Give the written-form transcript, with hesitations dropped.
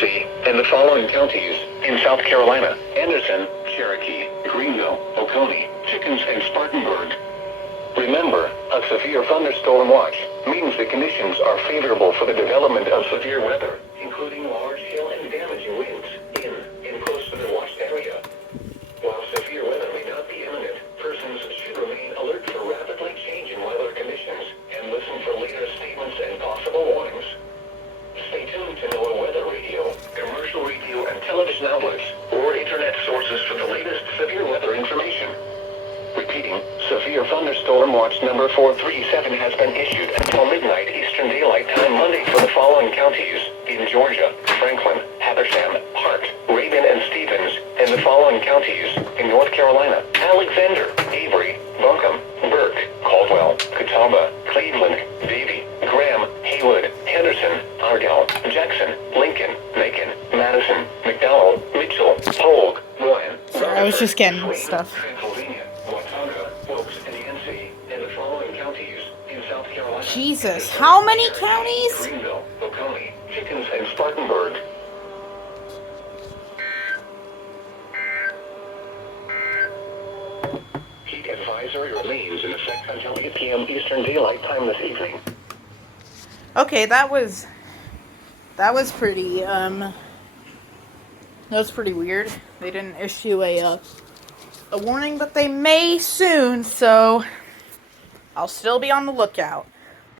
Tennessee, and the following counties in South Carolina: Anderson, Cherokee, Greenville, Oconee, Chickens, and Spartanburg. Remember, a severe thunderstorm watch means the conditions are favorable for the development of severe weather, including large hail and damaging winds in and close to the watched area. While severe weather may not be imminent, persons should remain alert for rapidly changing weather conditions and listen for later statements and possible warnings. Stay tuned to NOAA Weather Radio, commercial radio and television outlets, or internet sources for the latest severe weather information. Repeating, severe thunderstorm watch number 437 has been issued until midnight Eastern Daylight Time Monday for the following counties in Georgia: Franklin, Habersham, Hart, Rabin, and Stevens, and the following counties in North Carolina: Alexander, Avery, Buncombe, Burke, Caldwell, Catawba, Cleveland, Davie, Graham, Haywood, Henderson, Argyle, Jackson, Lincoln, Macon, Madison, McDowell, Mitchell, Polk, Bryan. Sorry, I was just getting stuff. Jesus, how many counties? Greenville, Oconee, Chickens, and Spartanburg. Heat advisory remains in effect until 8 p.m. Eastern Daylight Time this evening. Okay, that was pretty weird. They didn't issue a warning, but they may soon, so I'll still be on the lookout.